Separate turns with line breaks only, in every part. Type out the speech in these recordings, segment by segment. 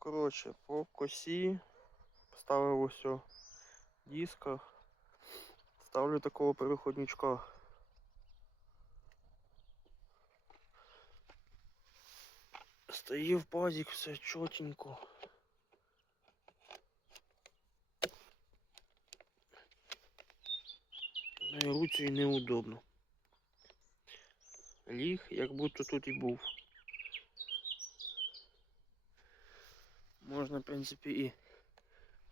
Коротше, по косі поставив ось диска. Ставлю такого переходничка. Стоїв пазик, все чотенько. Руці неудобно. Ліг, як будто тут і був. Можна, в принципі, і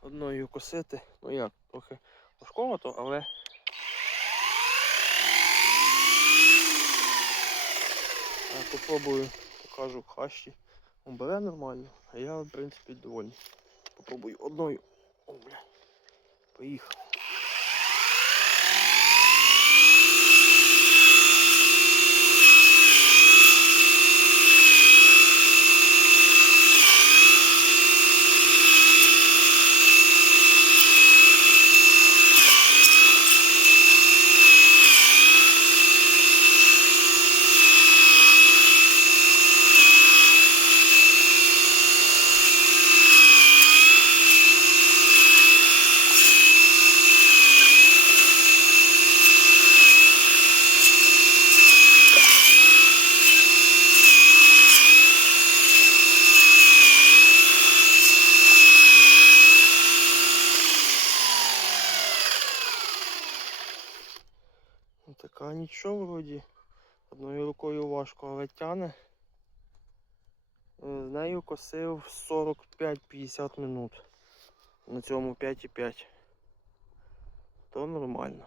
одною косити. Ну як, трохи важковато, але. Я попробую, покажу хащі. Он бере нормально, а я, в принципі, довольний. Попробую одною. О, бля. Поїхав. Така нічого вроді. Одною рукою важко, але тяне. Е, З нею косив 45-50 минут. На цьому 5,5. То нормально.